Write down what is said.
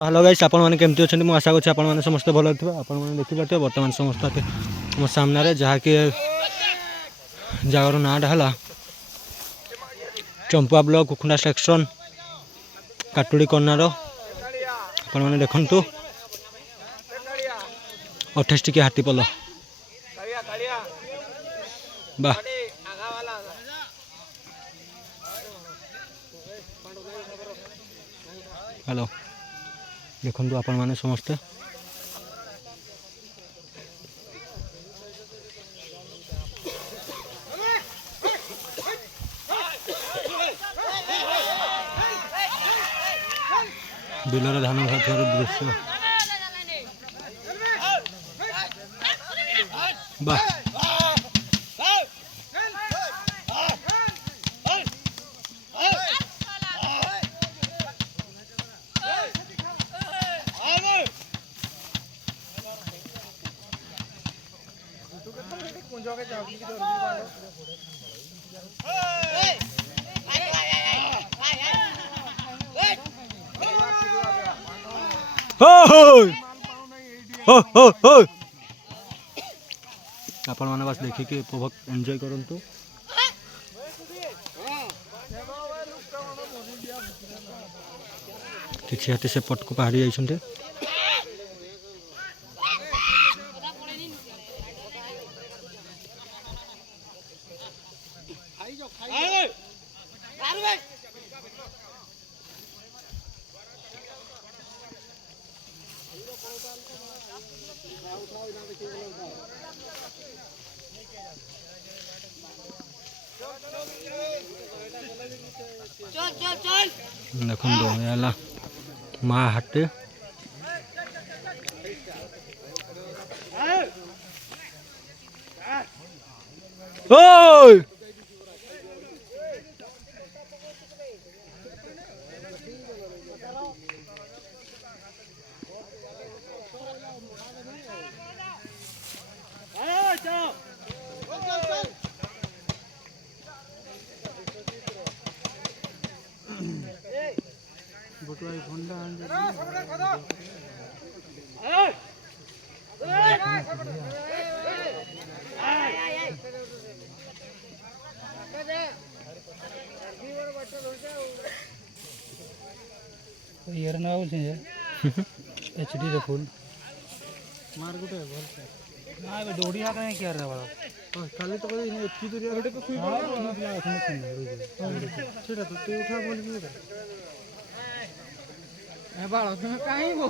hello guys आपण मैंने केमती अच्छा मुझे आशा करें आपने समस्त भल थे आपने देखिपे बर्तमान समस्त मो सामने जहाँकि जगार नाटा है चंपुआ ब्लॉक कुकुंडा सेक्शन काटुड़ी कन्नार आपण मैंने देखु 28 टिकिया हाथी पल बा हेलो देखु आपण मैंने समस्ते बिलर धान खार दृश्य वाह आपण मैंने बस देखिए उपभोग एंजॉय करंतु किसी हाथी से पट को पहाड़ी जाइछन्ते देखो माँ हाटे ओय यार ना बोल एचडी रे फुल मार गुटे बोल ना बे दौड़ी आ कहीं क्या रे वाला खाली तो कोई एचडी दूर हटे पे कोई ना बुला छेड़ा तो तू उठा बोल की ए बाळा तुम्ही काही गो